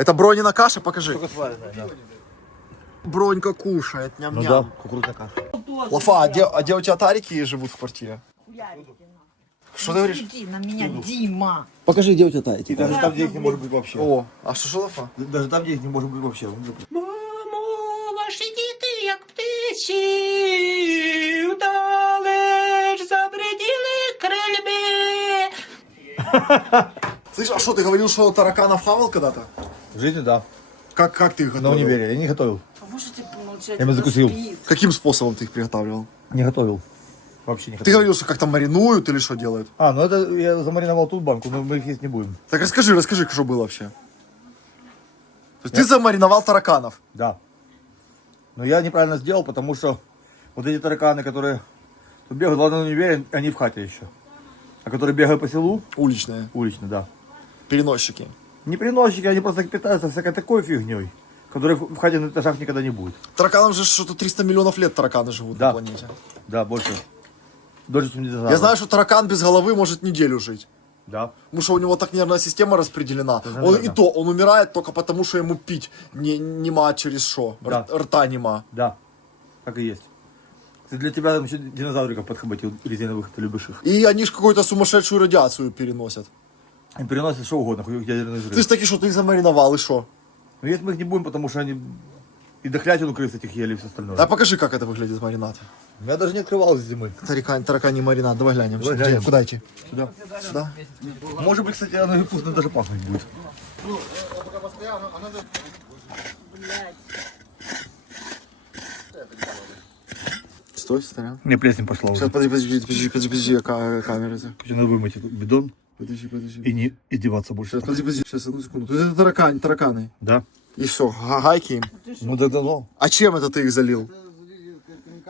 Это Бронина каша, покажи. Только сваренная, да. Бронька кушает, ням-ням. Ну да, кукурузная каша. Лафа, а где у тебя тарики живут в квартире? Что ты говоришь? Иди на меня, Дима. Покажи, где у тебя тарики. И даже там, где их не может быть вообще. О, а что Лафа? Даже там, где их не может быть вообще. Мамо, ваші діти, як птиці, вдалеч забреділи крильби. Слышь, а что, ты говорил, что тараканов хавал когда-то? В жизни, да. Как ты их На готовил? универе. Я не готовил. А можете помолчать? Я бы закусил. Спит. Каким способом ты их приготавливал? Не готовил. Вообще не Ты готовил. говорил, что как-то маринуют или что делают? А, ну это я замариновал тут банку, но мы их есть не будем. Так расскажи, что было вообще. То есть ты замариновал тараканов? Да. Но я неправильно сделал, потому что вот эти тараканы, которые тут бегают, ладно, на универе, они в хате еще. А которые бегают по селу, Уличные, уличные, да. переносчики. Не приносчики, они просто питаются всякой такой фигней, которой в хате на этажах никогда не будет. Тараканам же что-то 300 миллионов лет тараканы живут Да. на планете. Да, больше. Дольше, чем динозавры. Я знаю, что таракан без головы может неделю жить. Да. Потому что у него так нервная система распределена. Да, Он, да, и да. то, он умирает только потому, что ему пить нема через что. Да. Рта нема. Да. Так и есть. Кстати, для тебя там еще динозавриков подхватил резиновых, ты любишь их. И они ж какую-то сумасшедшую радиацию переносят. Они переносят что угодно, хоть ядерный взрыв. Ты ж таки, что ты их замариновал, и что? Но есть мы их не будем, потому что они и дохлятину крыс этих ели и все остальное. Да покажи, как это выглядит маринад. Я даже не открывал с зимы. Тараканий маринад, давай глянем. Давай Где? глянем. Куда идти? Сюда. Сюда? Может быть, кстати, оно и вкусно даже пахнуть будет. Стой, сторян. Мне плесень пошла уже. Сейчас, подожди, камера. Надо вымыть этот бидон Подожди. и не издеваться больше. Сейчас, подожди, сейчас, одну секунду. То есть это тараканы. Да. И все, гайки им. Ну да, да. А чем это ты их залил?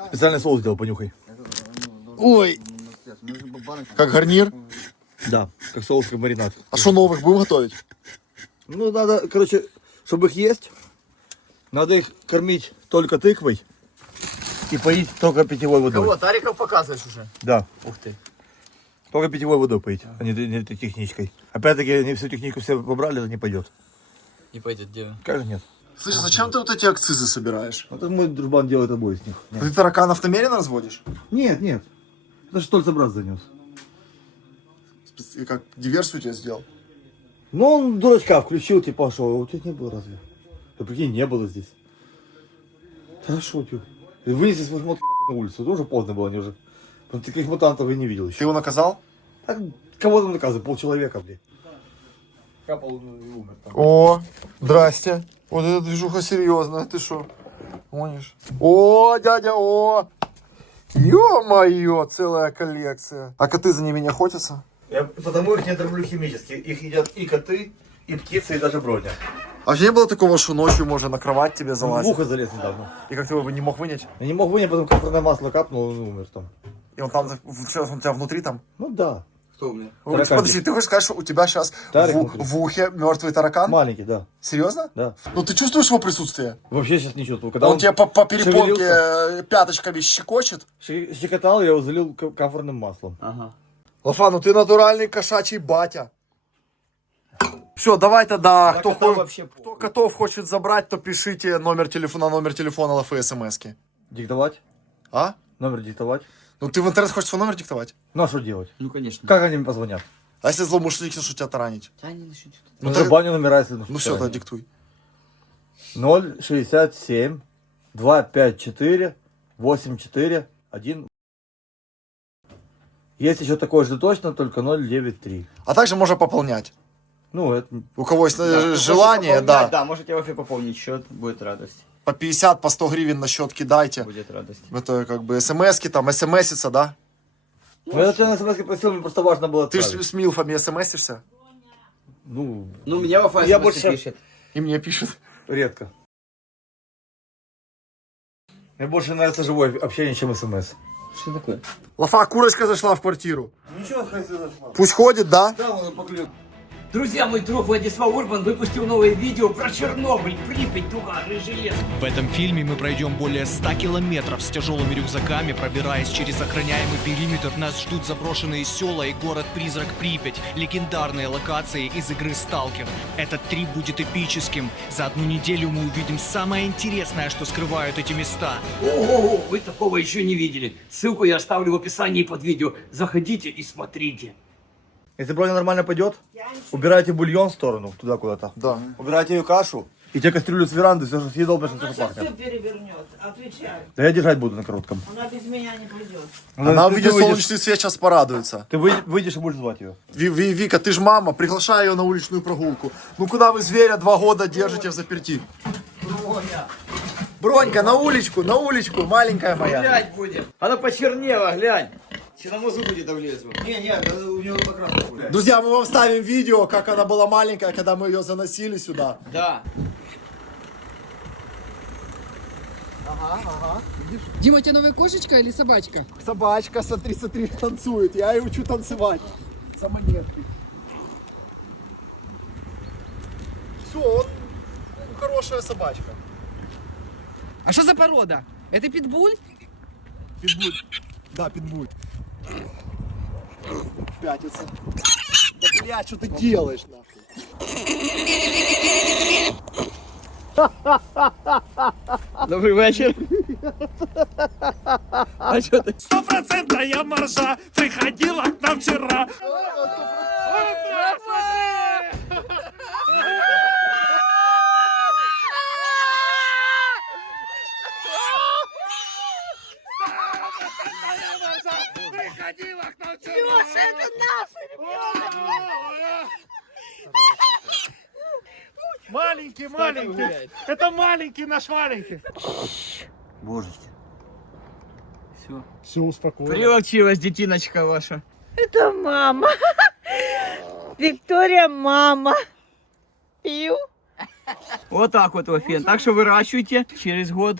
Специальный соус сделал, понюхай. Ой! Как гарнир? Да, как соус, как маринад. А что новых будем готовить? Ну, надо, короче, чтобы их есть, надо их кормить только тыквой и поить только питьевой водой. Тариков показываешь уже? Да, Ух ты. только питьевой водой поить, а не этой техничкой. Опять-таки, они всю технику все побрали, это не пойдет. Не пойдет дело. Конечно, нет. Слушай, зачем ты вот эти акцизы собираешь? Это мой дружбан делает обои из них. Ты тараканов намеренно разводишь? Нет, нет. Это что брат занес. И как диверсию тебе сделал? Ну, он дурачка включил, типа, что у тебя не было разве? Да прикинь, не было здесь. Да шутю. И вынесли свой шмотки на улицу. Тоже поздно было, они уже. Таких мутантов я не видел Ты еще. его наказал? Так, кого там наказывают? Полчеловека, блин. Капал и умер там. О, здрасте. Вот эта движуха серьезная, ты что? Гонишь? О, дядя, о! Ё-моё, целая коллекция. А коты за ними не охотятся? Я потому их не травлю химически. Их едят и коты, и птицы, и даже броня. А не было такого, что ночью можно на кровать тебе В залазить? ухо залез недавно. И как ты его не мог вынять? Я не мог вынять, потом каферное масло капнул, он умер там. И он там, сейчас он у тебя внутри там? Ну да. Кто у меня? Тараканчик. Подожди, ты хочешь сказать, что у тебя сейчас Тарик внутри. в ухе мертвый таракан? Маленький, да. Серьезно? Да. Ну ты чувствуешь его присутствие? Вообще сейчас не чувствую. Когда Он тебе по перепонке шевелился. пяточками щекочет? Щекотал, я его залил каферным маслом. Ага. Лафа, ну ты натуральный кошачий батя. Все, давай тогда, кто, вообще кто котов хочет забрать, то пишите номер телефона Лафы смски. Диктовать? А? Номер диктовать? Ну ты в интернет хочешь свой номер диктовать? Ну а что делать? Ну, конечно. Как они мне позвонят? А если злоумышленник начнет тебя таранить? Да, не начнете. Ну, так- баню номера, если... Ну все, тогда диктуй. 067 254 84 1. Есть еще такое же точно, только 093. А также можно пополнять. Ну, это... У кого есть желание, да. Да, можете вообще пополнить счет, будет радость. По 50, по 100 гривен на счет кидайте. Будет радость. Это как бы смс-ки, там, смсится, да? Ну, я тебя на смс просил, мне просто важно было Ты отправить. же с милфами смсишься? Ну, Ну, меня во Я фазе больше- пишет. И мне пишут. редко. Мне больше нравится живое общение, чем смс. Что такое? Лафа, курочка зашла в квартиру. Ничего, хозяин зашла. Пусть ходит, да? Да, он поклюет. Друзья, мой друг Владислав Урбан выпустил новое видео про Чернобыль, Припять, Тугарный желез. В этом фильме мы пройдем более 100 километров с тяжелыми рюкзаками, пробираясь через охраняемый периметр. Нас ждут заброшенные села и город-призрак Припять, легендарные локации из игры «Сталкер». Этот трип будет эпическим. За одну неделю мы увидим самое интересное, что скрывают эти места. Ого, вы такого еще не видели. Ссылку я оставлю в описании под видео. Заходите и смотрите. Если броня нормально пойдет, убирайте бульон в сторону, туда куда-то. Да. Убирайте ее кашу. И те кастрюлю с веранды, все, что съедал, больше все, Она что сейчас все пахнет. перевернет, отвечаю. Да я держать буду на коротком. Она без меня не пойдет. Она Ты увидит выйдешь- солнечный свет, сейчас порадуется. Ты выйдешь и будешь звать ее. Вика, ты ж мама, приглашай ее на уличную прогулку. Ну куда вы зверя 2 года держите в заперти? Бронька, на уличку, маленькая моя. Глянь будем. Она почернела, глянь. Че на мозу будет влезла. Не, у него покраска. Друзья, мы вам ставим видео, как она была маленькая, когда мы ее заносили сюда. Да. Дима, у тебя новая кошечка или собачка? Собачка, смотри, танцует. Я ее учу танцевать. За монетки. Все, хорошая собачка. А что за порода? Это питбуль? Питбуль. Да, питбуль. Пятится. Да, блядь, что ты делаешь, нахуй? Добрый вечер. А что ты? 100% маржа приходила к нам вчера. Приходила к нам вчера. Леша, это Маленький. Это маленький наш маленький. Божечки. Все, успокойно. Приловчилась детиночка ваша. Это мама. Виктория, мама. Пью. Вот так вот, Офен. Так что выращивайте через год.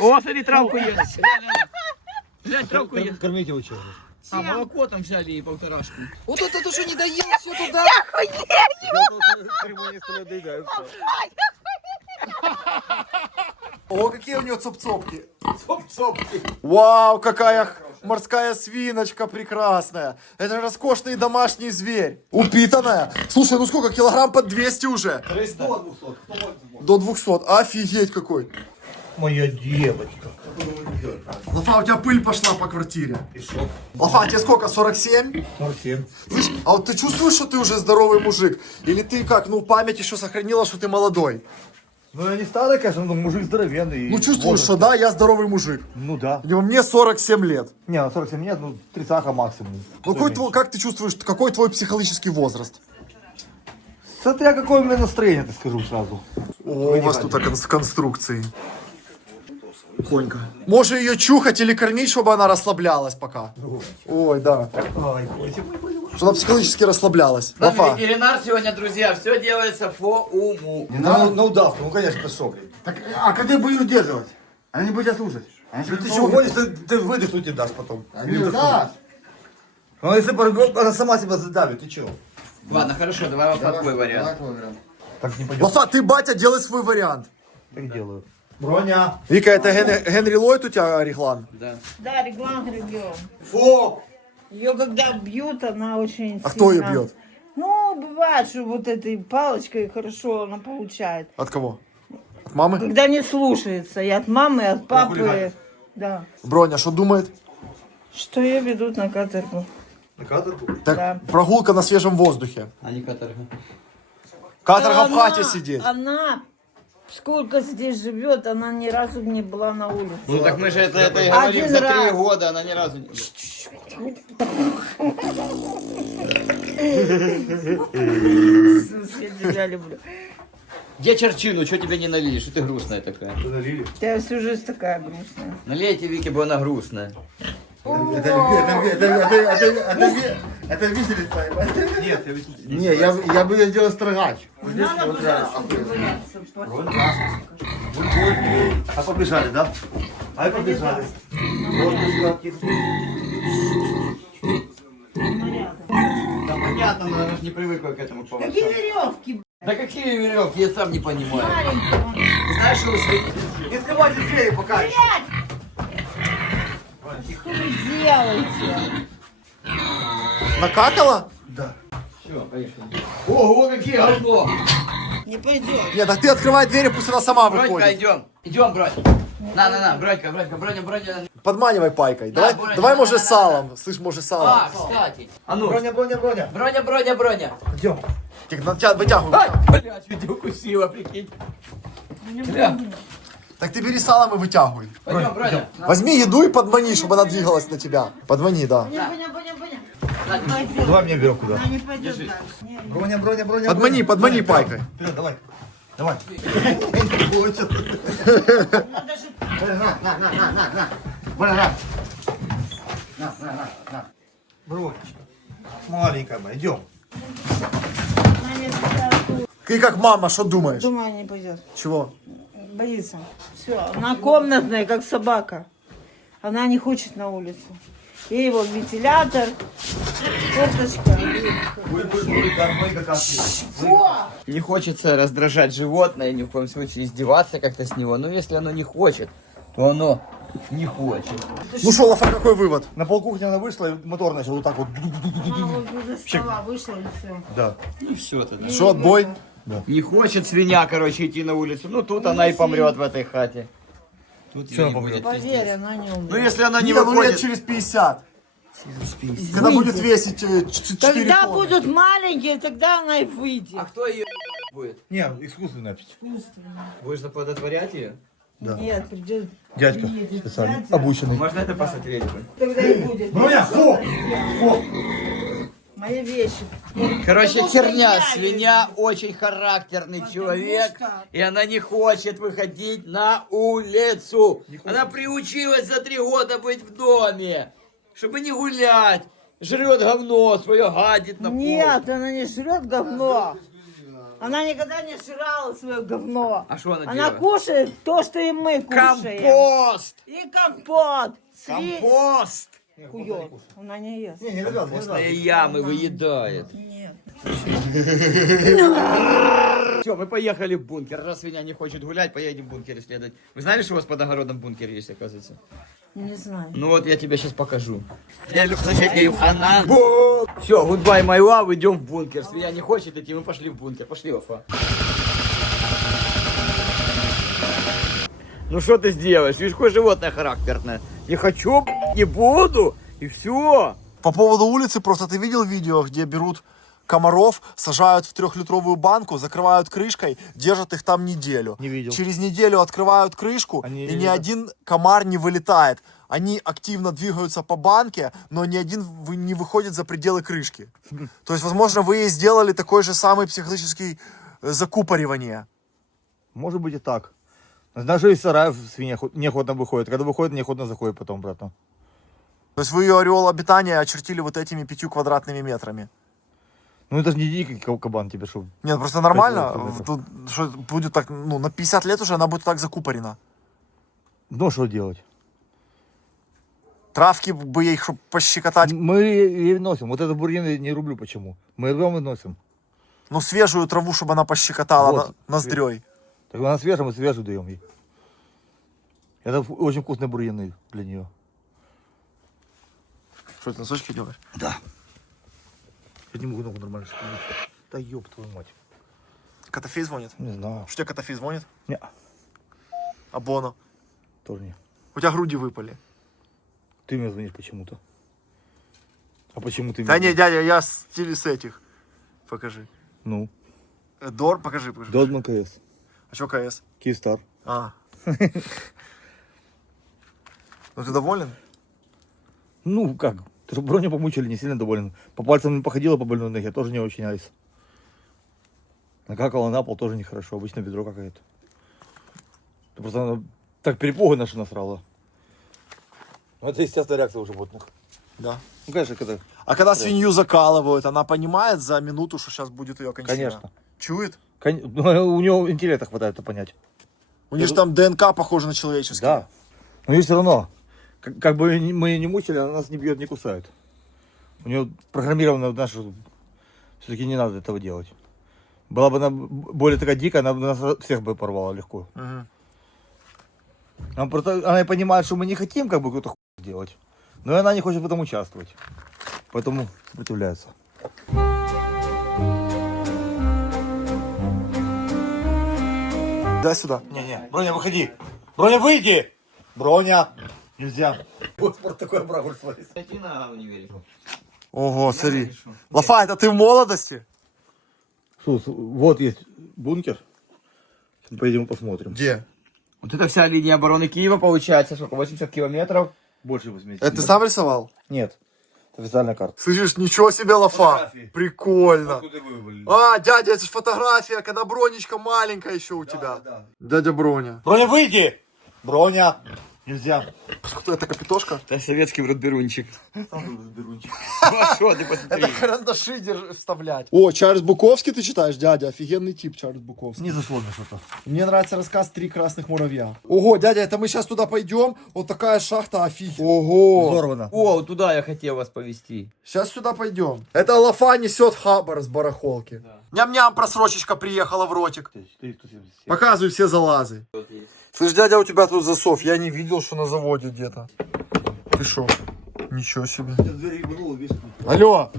О, смотри, травку ест. Глянь, травку ест. Кормите его чем? А молоко там взяли и полторашку. Вот это что не доел, все туда. О, какие у нее цоп-цопки. Вау, какая морская свиночка прекрасная. Это роскошный домашний зверь. Упитанная. Слушай, ну сколько, килограмм под 200 уже? До 200. Офигеть какой. Моя девочка. Лафа, у тебя пыль пошла по квартире. Лафа, а тебе сколько, 47? 47. Слышь, а вот ты чувствуешь, что ты уже здоровый мужик? Или ты как, ну память еще сохранила, что ты молодой? Ну я не старый, конечно, но мужик здоровенный. Ну чувствуешь, что да, я здоровый мужик. Ну да. Мне 47 лет. Не, на 47 нет, ну 30 максимум. Ну как ты чувствуешь, какой твой психологический возраст? Смотря какое у меня настроение, ты скажу сразу. О, у вас тут конструкции. Конька. Можно ее чухать или кормить, чтобы она расслаблялась пока. Ой, да. Чтобы она психологически расслаблялась. С нами Лафа. ветеринар сегодня, друзья. Все делается по уму. Не на удавку, ну конечно, это шок. Так, а когда я буду удерживать? Она не будет тебя слушать. Ты чего гонишь, ты выдохнуть тебе дашь потом. Не дашь. Ну если она сама себя задавит, ты чего? Ладно, хорошо, давай вот твой вариант. Так не пойдет. Лафа, ты, батя, делай свой вариант. Так делаю. Броня. Вика, это Генри Ллойд у тебя реглан? Да. Да, реглан гребем. Фу! Ее когда бьют, она очень А кто ее сильно- бьет? Ну, бывает, что вот этой палочкой хорошо она получает. От кого? От мамы? Когда не слушается. И от мамы, и от папы. хулиганит. Да. Броня, что думает? Что ее ведут на каторгу. На каторгу? Так, Да. прогулка на свежем воздухе. А не каторга. Каторга в Она- хате сидеть. Она сколько здесь живет, она ни разу не была на улице. Ну так мы же это и говорим Один за 3 раз. года, она ни разу не... Иисус, я тебя люблю. Где черчину, что тебе не налили? Что ты грустная такая? Налили? Я всю жизнь такая грустная. Налейте Вике, бо она грустная. Это виселица. Нет, не, я бы ее сделал строгач. Надо, пожалуйста, поговориться. А побежали, да? А побежали. Вот, Да понятно. понятно, но она же не привыкла к этому поводку. Какие веревки, Да какие веревки, я сам не понимаю. маленькие. Ты знаешь, что вы светите? Не открывайте двери пока еще. Что вы делаете? Накакала? Все, поехали. Ого, какие говно! Не пойдет. Нет, так ты открывай двери, пусть она сама Бронька, выходит. идем. Идем, брать. На, Бронька, Броня. Подманивай пайкой. Да, Давай, Боря, давай да, может, да, салом. Слышь, может, салом. А, кстати. А ну, Броня. Броня. Идем. Так, на тебя вытягивай. Ай, блядь, чуть не укусила, прикинь. Бля, Так ты бери салом и вытягивай. пойдем, Броня. Возьми еду и подмани, чтобы она двигалась на тебя. Подмани, да. Поня. Давай мне веревку, да. Она не пойдет дальше. Не, Броня. Подмани пайкой. Вперед, давай. Не бойся. надо же Броня, на. Бронечка. Маленькая моя, идем. она не пойдет. Ты как мама, что думаешь? Думаю, не пойдет. Чего? Боится. Все, она комнатная, как собака. Она не хочет на улицу. Ей его вентилятор, кофточка. Фу! Не хочется раздражать животное, ни в коем случае издеваться как-то с него. Но если оно не хочет, то оно не хочет. Ну что, Лафа, какой вывод? На полкухни она вышла, и мотор начал вот так вот. Она вот из стола вышла и все. Да. Ну все тогда. Что, отбой? Не хочет свинья, короче, идти на улицу. Ну тут она и помрет в этой хате. Тут Что её она не будет. Поверь, она не Ну умеет. если она не Не, ну лет выходит. через 50. Когда будет весить 4 Когда тонны. будут маленькие, тогда она и выйдет. А кто ее будет? Не, искусственная птица. Будешь оплодотворять ее? Нет, придет. Дядька приедет специально, дядя, обученный. Можно это посмотреть? Тогда и будет. Броня, фу! Мои вещи. Короче, Потому что херня. я Свинья очень характерный человек, что- и она не хочет выходить на улицу. Она приучилась за 3 года быть в доме, чтобы не гулять. Жрет говно свое, гадит на пол. Нет, она не жрет говно. Она никогда не жрала свое говно. А что она Она делает? кушает то, что и мы кушаем. Компост! И компот. Компост! Хуёт. Она не ест. Не ребят, Постные ямы выедает. Нет. Все, мы поехали в бункер. Раз свинья не хочет гулять, поедем в бункер исследовать. Вы знали, что у вас под огородом бункер есть, оказывается? Не знаю. Ну вот я тебе сейчас покажу. Я люблю хана. Все, goodbye, my love, идем в бункер. Свинья не хочет идти, мы пошли в бункер. Пошли, Вафа. Ну что ты сделаешь? Видишь, какое животное характерное. Не хочу, не буду, и все. По поводу улицы, просто ты видел видео, где берут комаров, сажают в 3-литровую банку, закрывают крышкой, держат их там неделю. Не видел. Через неделю открывают крышку, Они- и ни один комар не вылетает. Они активно двигаются по банке, но ни один не выходит за пределы крышки. То есть, возможно, вы ей сделали такой же самый психологический закупоривание. Может быть и так. Даже из сараев свинья неохотно выходит. Когда выходит, неохотно заходит потом обратно. То есть вы ее ореол обитания очертили вот этими 5 квадратными метрами. Ну это же не дикий кабан тебе, что... Нет, просто нормально. квадратных Тут что будет так, ну, на 50 лет уже она будет так закупорена. Ну что делать? Травки бы ей чтоб пощекотать. Мы ей носим. Вот этот бурьян я не рублю почему. Мы рвем и носим. Ну, свежую траву, чтобы она пощекотала Вот, ноздрёй. Так она свежая, мы свежую даем ей. Это очень вкусные бурьяны для нее. Что ты носочки делаешь? Да. Я не могу ногу нормально шевелить. Да ёб твою мать. Котофей звонит? Не знаю. Что тебе Котофей звонит? Не, А Боно? тоже не. У тебя груди выпали. Ты мне звонишь почему-то. А почему ты Да мне не, дядя, я в стиле с этих. Покажи. Ну, Дор, покажи. Додман КС. А что КС? Киевстар. А. Ну ты доволен? Ну, как? Ты же броню помучили, не сильно доволен. По пальцам не походила по больной ноге, тоже не очень айс. Накакала на пол, тоже нехорошо. Обычно бедро какое-то. Ты просто она так перепугана, что насрала. Ну, это естественная реакция у животных. Да. Ну, конечно, когда... А когда свинью закалывают, она понимает за минуту, что сейчас будет ее кончина? Конечно. Чует? Ну, у него интеллекта хватает это понять. У них же там ДНК похоже на человеческий. Да. Но и все равно, как бы мы ее не мучили, она нас не бьет, не кусает. У нее программировано наше Все-таки не надо этого делать. Была бы она более такая дикая, она бы нас всех бы порвала легко. Она и понимает, что мы не хотим как бы какую-то хуйню делать. Но и она не хочет в этом участвовать. Поэтому сопротивляется. Дай сюда. Не-не, Броня, выходи. Броня, выйди! Броня! Нельзя. Вот спорт такой обрагуль смотри. Ого, смотри. Лафа, это ты в молодости? Сус, вот есть бункер. Сейчас поедем посмотрим. Где? Вот это вся линия обороны Киева получается, сколько, 80 километров? Больше 80. Это ты сам рисовал? Нет. Это официальная карта. Слышишь, ничего себе, Лафа. Фотографии. Прикольно. Откуда вывалили? А, дядя, это же фотография, когда Бронечка маленькая еще у тебя. да. Дядя Броня. Броня, выйди! Броня! Нельзя. Кто это, капитошка? Это советский врат-берунчик. Берунчик. А что ты посмотри? Это карандаши вставлять. О, Чарльз Буковский ты читаешь, дядя? Офигенный тип, Чарльз Буковский. Не зашло мне что-то. Мне нравится рассказ «Три красных муравья». Ого, дядя, это мы сейчас туда пойдем. Вот такая шахта, офигеть. Ого. Взорвано. О, вот туда я хотел вас повезти. Сейчас сюда пойдем. Это Лафа несет хабар с барахолки. Ням-ням, просрочечка приехала в ротик. 477. Показывай все залазы. Слышь, дядя, у тебя тут засов. Я не видел, что на заводе где-то. Ты шо? Ничего себе. Алло.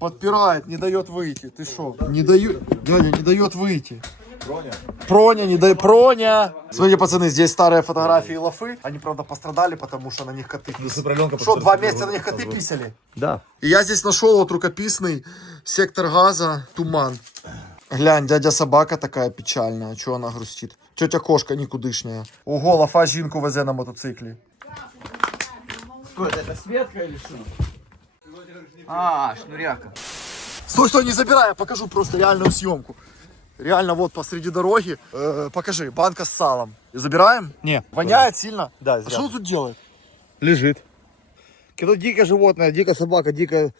Подпирает, не дает выйти. Ты шо? Не дает. Дядя, не дает выйти. Броня. Проня, не дай. Проня! Смотрите, пацаны, здесь старые фотографии Лафы. Они, правда, пострадали, потому что на них коты писали. Что, 2 месяца на них коты писали? Да. И я здесь нашел вот рукописный сектор газа «Туман». Глянь, дядя собака такая печальная. Чего она грустит? Тетя кошка никудышняя. Ого, Лафа жінку везе на мотоциклі. Что это Светка или что? А, шнуряка. Стой, стой, не забирай, я покажу просто реальную съемку. Реально вот посреди дороги. Покажи, банка с салом. Забираем? Не. Воняет сильно? Да, А что он тут делает? Лежит. Когда дикое животное, дикая собака, дикая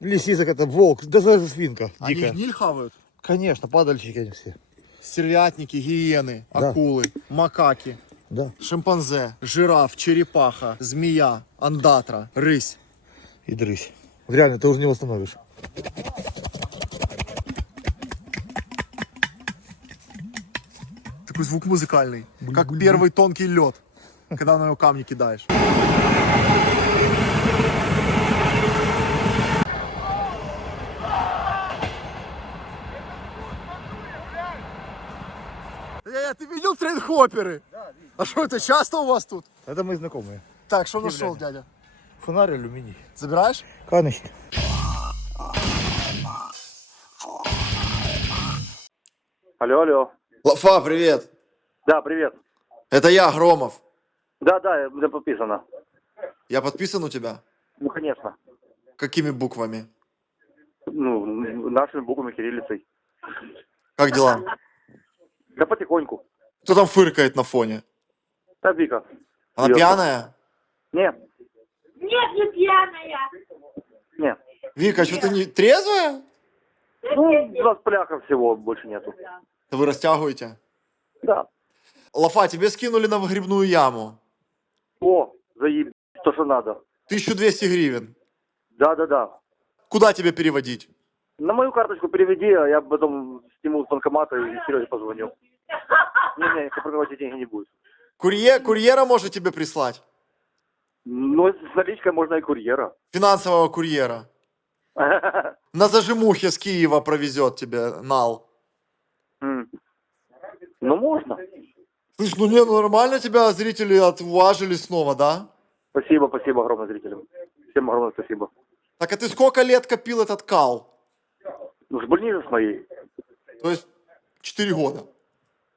лисица, это волк, даже свинка Они дикая. гниль хавают? Конечно, падальщики они все. Стервятники, гиены, Да. акулы, макаки, Да. шимпанзе, жираф, черепаха, змея, андатра, рысь. И дрысь. Реально, ты уже не восстановишь. Такой звук музыкальный, как первый тонкий лед, когда на него камни кидаешь. Ты видел трейнхопперы? Да, видел. А что, это часто у вас тут? Это мои знакомые. Так, что нашел, дядя? Фонарь алюминий. Забираешь? Конечно. Алло, алло. Лафа, привет. Да, привет. Это я, Громов. Да, это подписано. Я подписан у тебя? Ну, конечно. Какими буквами? Ну, нашими буквами, кириллицей. Как дела? Да потихоньку. Кто там фыркает на фоне? Да, Вика. Она Серьезно. пьяная? Не, Нет, не пьяная. не. Вика, что ты не трезвая? Ну, 20 пляхов всего, больше нету. Да вы растягиваете? Да. Лафа, тебе скинули на выгребную яму. О, заебись, то, что надо. 1200 гривен. Да. Куда тебе переводить? На мою карточку переведи, а я потом сниму с банкомата и Сереге позвоню. Не, попробовать деньги не будет. Курьера может тебе прислать? Ну, с наличкой можно и курьера. Финансового курьера. На зажимухе с Киева провезет тебе нал. Ну, можно. Слышь, ну нормально тебя зрители отважили снова, да? Спасибо огромное зрителям. Всем огромное спасибо. Так а ты сколько лет копил этот кал? Ну, с больницы с моей. То есть 4 года.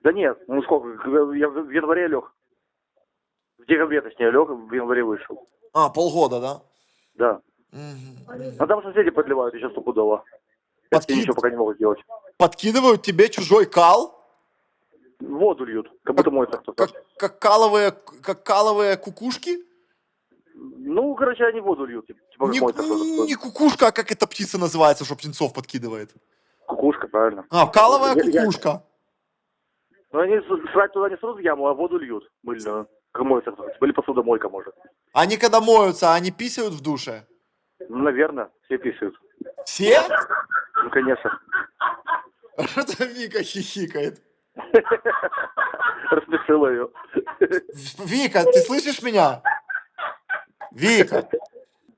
Да нет, ну сколько, я в январе лег. В декабре, точнее, лег, в январе вышел. А, полгода, да? Да. Мгм. А там соседи подливают еще стопудово. Подкид- Ничего пока не могут сделать. Подкидывают тебе чужой кал? Воду льют, как будто моется кто-то. Как каловые кукушки? Ну, короче, они воду льют, типа как моется кто-то. Не кукушка, а как эта птица называется, что птенцов подкидывает? Кукушка, правильно. А, каловая Я- кукушка. Но они срать туда не срут в яму, а воду льют мыльную. Как моется кто-то. Или посудомойка, может. Они когда моются, они писают в душе? Ну, наверное, все писают. Все? Ну, конечно. А что это Вика хихикает? Рассмешила ее. Вика, ты слышишь меня? Вика,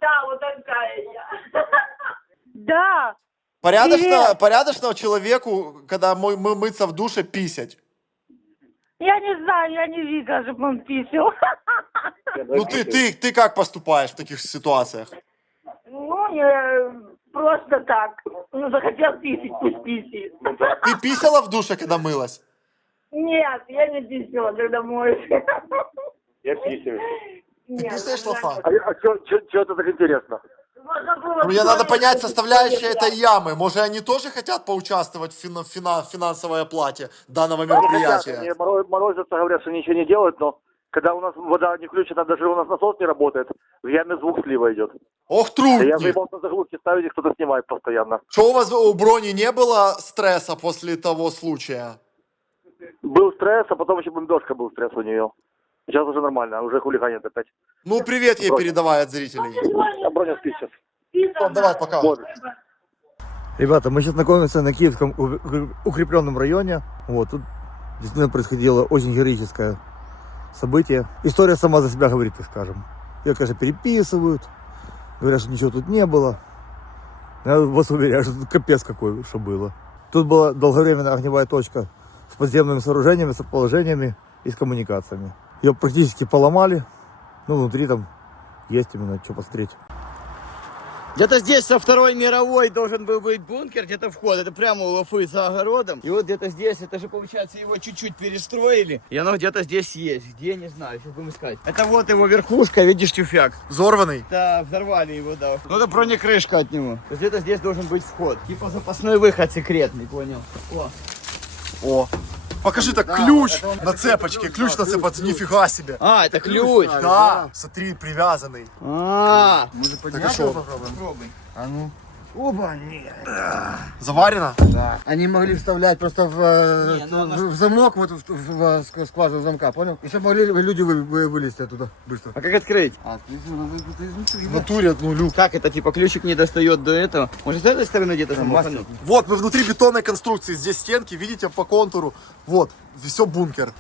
Да, вот такая я. Да. порядочного человеку, когда мы мыться в душе, писать. Я не знаю, я не Вика, чтобы он писал. Ну ты как поступаешь в таких ситуациях? Ну, я просто так. Ну, захотел писать, пусть писит. Ты писала в душе, когда мылась? Нет, я не писала, когда моюсь. Я писаю. Ты писаешь, Лафа? А что это так интересно? Ну, мне надо понять составляющие этой ямы. Может, они тоже хотят поучаствовать в финансовой оплате данного Они хотят, мероприятия? они морозятся, говорят, что ничего не делают, но когда у нас вода не включена, даже у нас насос не работает, в яме звук слива идет. Ох, Я трудник! заебался заглушки ставить, и кто-то снимает постоянно. Что у вас у Брони не было стресса после того случая? Был стресс, а потом еще бомбежка был стресс у нее. Сейчас уже нормально, уже хулиганит опять. Ну, привет ей передавай от зрителей. А Броня спит сейчас. Давай, пока. Может. Ребята, мы сейчас находимся на Киевском укрепленном районе. Вот, тут действительно происходило очень героическое событие. История сама за себя говорит, так скажем. Ее, конечно, переписывают. Говорят, что ничего тут не было. Я вас уверяю, что тут капец какой, что было. Тут была долговременная огневая точка с подземными сооружениями, с положениями и с коммуникациями. Ее практически поломали. Ну, внутри там есть именно что посмотреть. Где-то здесь со Второй мировой должен был быть бункер, где-то вход. Это прямо у Лафы за огородом. И вот где-то здесь, это же получается его чуть-чуть перестроили. И оно где-то здесь есть. Где, не знаю, сейчас будем искать. Это вот его верхушка, видишь, тюфяк. Взорванный? Да, взорвали его, да. Ну это бронекрышка от него. То есть где-то здесь должен быть вход. Типа запасной выход секретный, понял? О. О. Покажи так, ключ на цепочке, ключ на цепочке, нифига себе. А, это ключ. Да, смотри, привязанный. А, Так и шо? попробуй. А ну. Оба, нет. Заварено? Да. Они могли вставлять просто в замок, вот в скважину замка, понял? И чтобы могли люди вылезти оттуда быстро. А как открыть? В натуре, ну, люк. Как это, типа, ключик не достает до этого? Может, с этой стороны где-то замок? Вот, мы внутри бетонной конструкции. Здесь стенки, видите, по контуру. Вот, все бункер.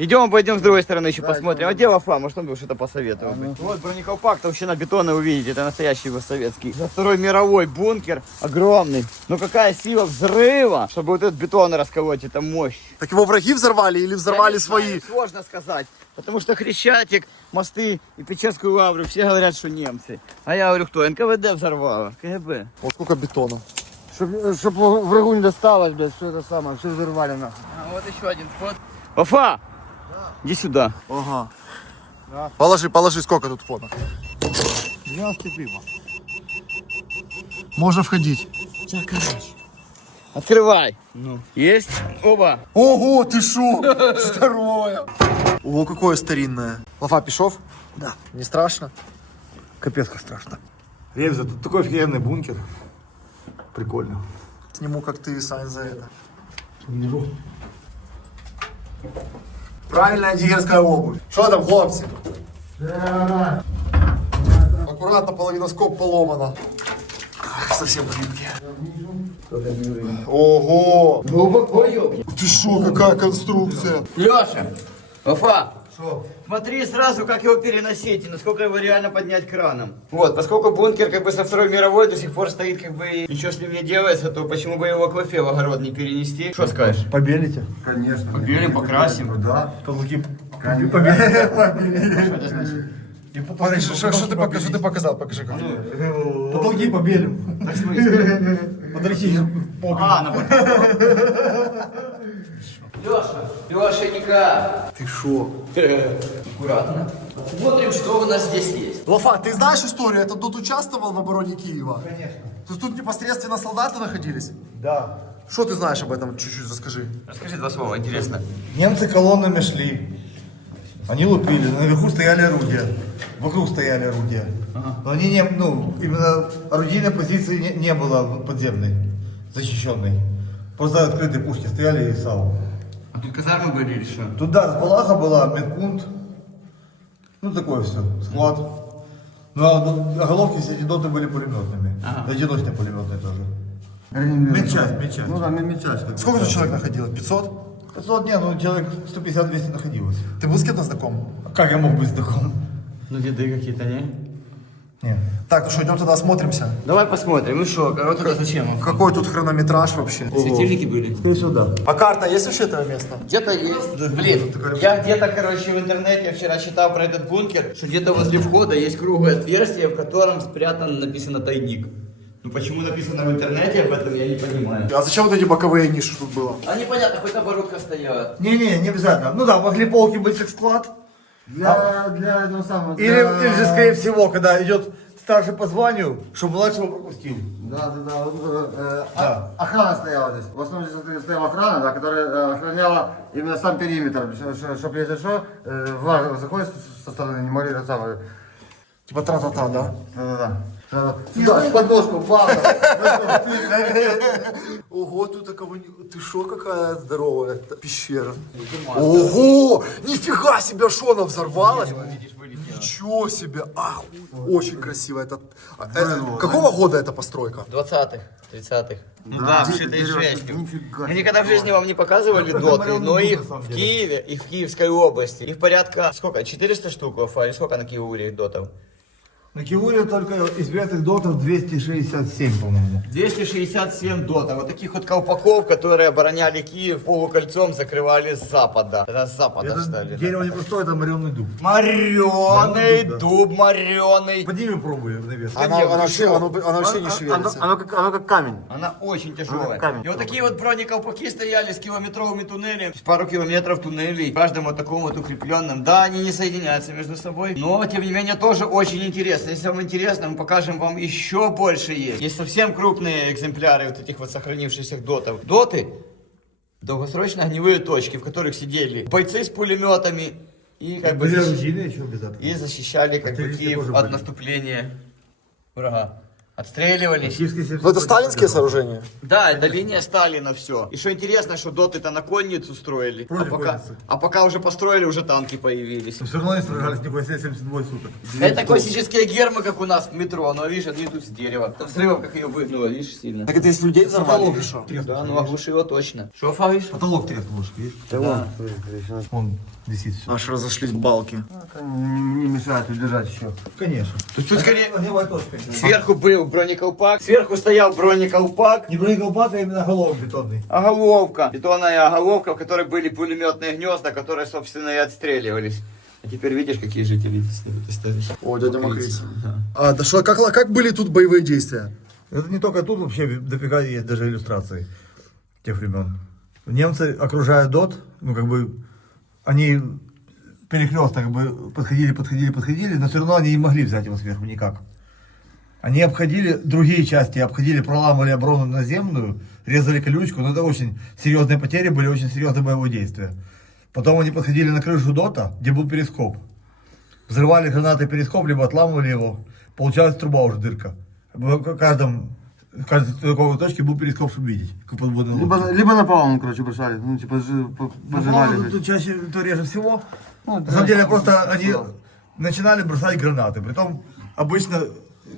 Идем, пойдем с другой стороны еще посмотрим. А где Лафа? Может, он бы что-то посоветовал. Вот бронеколпак, толщина бетона увидите. Это настоящий советский. За Второй мировой бункер огромный. Но какая сила взрыва, чтобы вот этот бетон расколоть, это мощь. Так его враги взорвали или взорвали Я не свои? знаю, сложно сказать. Потому что Хрещатик, мосты и Печерскую лавру все говорят, что немцы. А я говорю, кто? НКВД взорвало. КГБ. Вот сколько бетона. Чтобы врагу не досталось, блядь, все это самое, все взорвали нахуй. А вот еще один вход. Лафа! Иди сюда. Ага. Да. Положи, сколько тут фото? 12 пиво. Можно входить. Открывай. Ну. Есть? Оба. Ого, ты шо? Здоровая. Ого, какое старинное. Лафа, Пешов? Да. Не страшно? Капец как страшно. Ребза, тут такой офигенный бункер. Прикольно. Сниму, как ты, Сань, за это. Правильная диггерская обувь. Что там, хлопцы? Аккуратно, половина скоб поломана. Совсем хлипкие. Ого! Глубоко, ёбки. Ты шо, какая конструкция? Леша, Вафа, смотри сразу, как его переносить и насколько его реально поднять краном. Вот, поскольку бункер как бы со Второй мировой до сих пор стоит, как бы и ничего с ним не делается, то почему бы его к Лафе в огород не перенести? Что скажешь? Побелите? Конечно. Побелим, покрасим. Да. Каблуки побелите. Что ты показал? Покажи как. Потолки побелим. Так в смысле? Подрочи. А, на Леша, Лешенька. Ты шо? Аккуратно. Смотрим, что у нас здесь есть. Лафа, ты знаешь историю? Это тут участвовал в обороне Киева? Конечно. То есть тут непосредственно солдаты находились? Да. Что ты знаешь об этом? Чуть-чуть расскажи. Расскажи два слова, интересно. Немцы колоннами шли. Они лупили. Наверху стояли орудия. Вокруг стояли орудия. Но они не, ну, именно орудийной позиции не было подземной, защищенной. Просто открытые пушки стояли и САУ. А тут казармы были или что? Тут, да, Палаха была, медпункт. Ну, такое все, склад. Ну, а головки все эти доты были пулеметными. Ага. Одиночные пулеметные тоже. Медчасть. Ну да, медчасть. Сколько тут человек находилось? 500? 500, не, ну человек 150-200 находилось. Ты был с кем-то знаком? Как я мог быть знаком? Ну, деды какие-то, не? Нет. Так, ну что, идем туда осмотримся. Давай посмотрим. Ну что, вот это зачем? Какой тут хронометраж вообще? Светильники были? Ты сюда. А карта есть вообще этого места? Где-то есть. Блин, я где-то, короче, в интернете вчера читал про этот бункер, что где-то возле входа есть круглое отверстие, в котором спрятан, написано тайник. Ну почему написано в интернете об этом, я не понимаю. А зачем вот эти боковые ниши тут было? А непонятно, хоть оборудка стояла. Не обязательно. Ну да, могли полки быть как склад. Для этого самого. Или же, скорее всего, когда идет старший по званию, чтобы младшего пропустил. Да. Охрана стояла здесь. В основном здесь стояла охрана, да, которая охраняла именно сам периметр, чтобы если что, влага заходит со стороны, не могли это самое. Типа тра-та-та, да? Да. Сюда, в подножку, плавно. Ого, тут такого не... Ты шо, какая здоровая эта пещера? Ого! Нифига себе, шо она взорвалась? Ничего себе! А, очень красиво. Это... Какого года эта постройка? 20-х, 30-х. Ну да, вшитые швечки. Мы никогда в жизни вам не показывали доты, но их в Киеве и в Киевской области. Их порядка, сколько, 400 штук, или сколько на Киевуре их дотов? На Киуре только известных дотов 267, по-моему. 267 дотов. Вот таких вот колпаков, которые обороняли Киев полукольцом, закрывали с запада. Это с запада Это стали. дерево не пустое, это мореный дуб. Мореный дуб, мореный. Подними пробуй на вес. Она вообще не шевелится. Оно как камень. Она очень тяжелая. камень. И вот такие вот бронеколпаки стояли с километровыми туннелями. Пару километров туннелей. Каждым вот таком вот укрепленным. Да, они не соединяются между собой. Но, тем не менее, тоже очень интересно. Если вам интересно, мы покажем вам еще больше есть. Есть совсем крупные экземпляры вот этих вот сохранившихся дотов. Доты — долгосрочные огневые точки, в которых сидели бойцы с пулеметами и как бы Были оружейные еще обязательно. и защищали как бы Артиллеристы Киев тоже от были. наступления врага. Отстреливались. Киевский 70. Ну это сталинские сооружения? Да, это линия Сталина, все. И что интересно, что доты-то на конницу строили. Против конницы. А пока уже построили, уже танки появились. Но все равно не сражались никакой 72 суток. Это классические гермы, как у нас в метро, но видишь, они тут с дерева. Взрывом, как ее выгнуло, видишь, сильно. Так это если людей взорвали или что? Да, ну оглушило точно. Что, Фавиш? Потолок треснул, видишь? Да. Он висит все. Аж разошлись балки. Не мешает удержать еще. Конечно. То есть тут скорее Огневая точка. сверху был бронеколпак, сверху стоял бронеколпак, Не бронеколпак, а именно голов бетонный. оголовка, бетонная оголовка, в которой были пулеметные гнезда, которые, собственно, и отстреливались. А теперь видишь, какие жители здесь стоят. О, дядя Макрица. А, да что, как были тут боевые действия? Это не только тут, вообще дофига есть даже иллюстрации тех времен. Немцы, окружая ДОТ, ну как бы, они перекрестно как бы подходили, но все равно они не могли взять его сверху никак. Они обходили другие части, проламывали оборону наземную, резали колючку, но это очень серьезные потери были, очень серьезные боевые действия. Потом они подходили на крышу ДОТа, где был перископ. Взрывали гранатой перископ, либо отламывали его, получалась труба уже, дырка. В каждой такой точке был перископ, чтобы видеть, как подводный лодки. Либо напалм, короче, бросали. Ну, типа, поджигали. Ну, тут чаще, то реже всего. Ну, На самом деле, просто они начинали бросать гранаты. Притом, обычно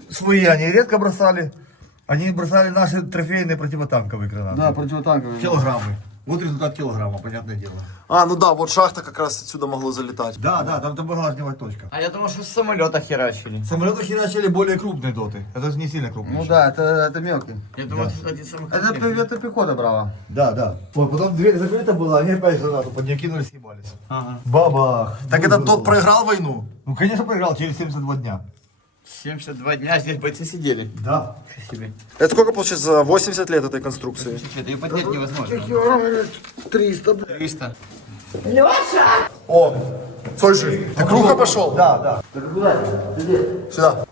свои они редко бросали. Они бросали наши трофейные противотанковые гранаты. Да, противотанковые. Килограммы. Вот результат килограмма, понятное дело. А, ну да, вот шахта как раз отсюда могло залетать. Да, там была огневая точка. А я думал, что с самолета херачили. Самолеты херачили более крупные доты. Это не сильно крупные. Ну да, это мелкий. Я думал, что один самый Это пехота брала. Да. Вот, потом дверь закрыта была, они опять гранату под нее кинули, съебались. Ага. Бабах. Так этот тот проиграл войну? Ну, конечно, проиграл через 72 дня. 72 дня здесь бойцы сидели. Да. Себе. Это сколько получается за 80 лет этой конструкции? Это ее поднять невозможно. 300. 300. О, слушай, ты круто пошел? Да. Сюда.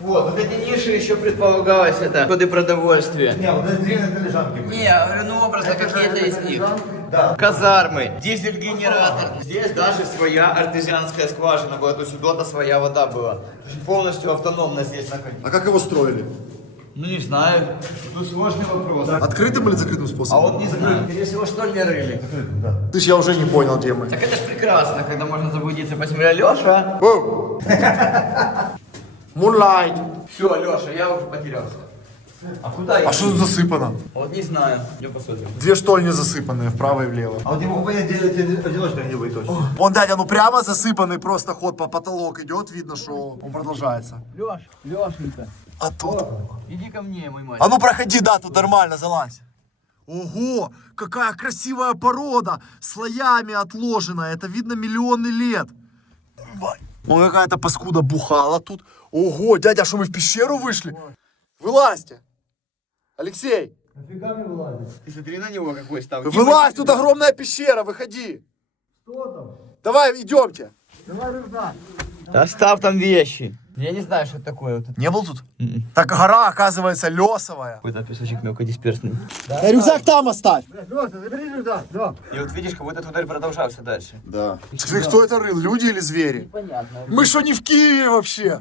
Вот эти ниши еще предполагалось, это ходы продовольствия. Не, вот это древние лежанки были. Не, я говорю, ну образно какие-то из них. Да. Казармы, дизель-генератор. Здесь даже своя артезианская скважина была, то есть у дота своя вода была. Полностью автономно здесь находилась. А как его строили? Ну не знаю, тут сложный вопрос. Открытым или закрытым А способом? вот не знаю, скорее всего, что ли, рыли. Ты ж я уже не понял, где мы. Так это ж прекрасно, когда можно заблудиться. Посмотри, Леша. Воу. Moonlight. Все, Леша, я уже потерялся. А куда А что тут засыпано? Вот не знаю. Идем посмотрим. Две штольни засыпанные, вправо и влево. А вот не могу понять, где одиночные огневые точки. Вон, дядя, ну прямо засыпанный просто ход по потолок идет, видно, что он продолжается. Лешенька, А тут... иди ко мне, мой мальчик. А ну проходи, да, тут нормально, залазь. Ого, какая красивая порода, слоями отложенная, это видно миллионы лет. Вон какая-то паскуда бухала тут. Ого, дядя, что мы в пещеру вышли? Вылазьте. Алексей, Ты смотри на него какой стал. вылазь, тут огромная пещера, выходи. Что там? Давай, идемте. Оставь там вещи. Я не знаю, что это такое. Вот. Не был тут? Так гора, оказывается, лесовая. Какой-то песочек мелкодисперсный. Да, рюкзак там оставь. Забери рюкзак, да. И вот видишь, как будто туннель продолжался дальше. Да. Кто это рыл, люди или звери? Понятно. Мы что, не в Киеве вообще?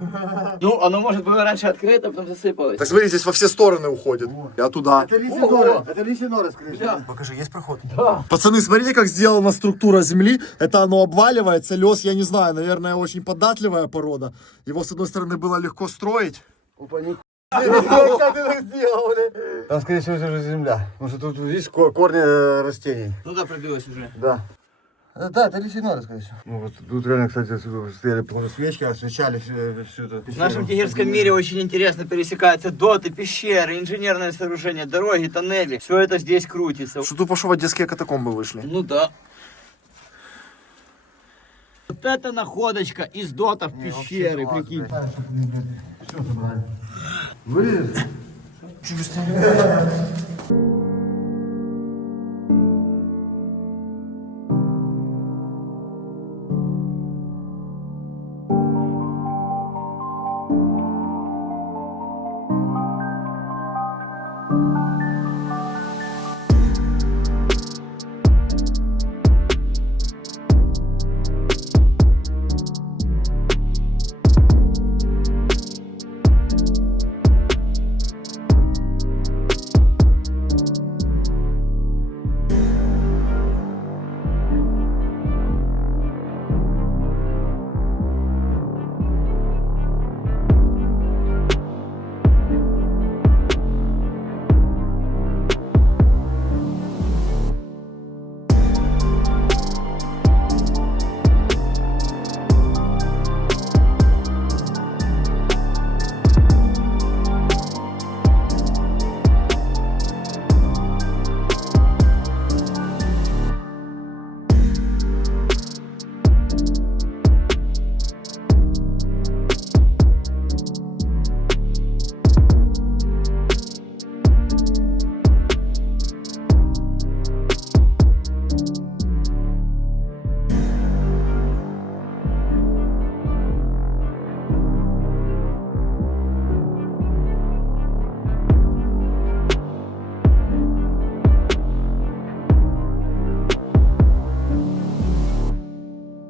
Ну, оно может было раньше открыто, а потом засыпалось. Так смотри, здесь во все стороны уходит. Я туда. Это лисьи норы, это лисьи норы, скорее всего. Покажи, есть проход? Да. Пацаны, смотрите, как сделана структура земли. Это оно обваливается. Лес, я не знаю, наверное, очень податливая порода. Его, с одной стороны, было легко строить. Как ты так сделал, блин? Там, скорее всего, это уже земля. Потому что тут, видишь, корни растений. Туда пробилось уже. Да. Да, это лисьи норы, скорее всего. Ну, вот тут реально, кстати, стояли, походу, свечки, освещали всю эту В пещеру. нашем тигерском мире очень интересно пересекаются доты, пещеры, инженерные сооружения, дороги, тоннели. Все это здесь крутится. Что тут пошел в одесские катакомбы вышли? Ну да. Вот это находочка из дотов пещеры, прикинь. Вылезешь?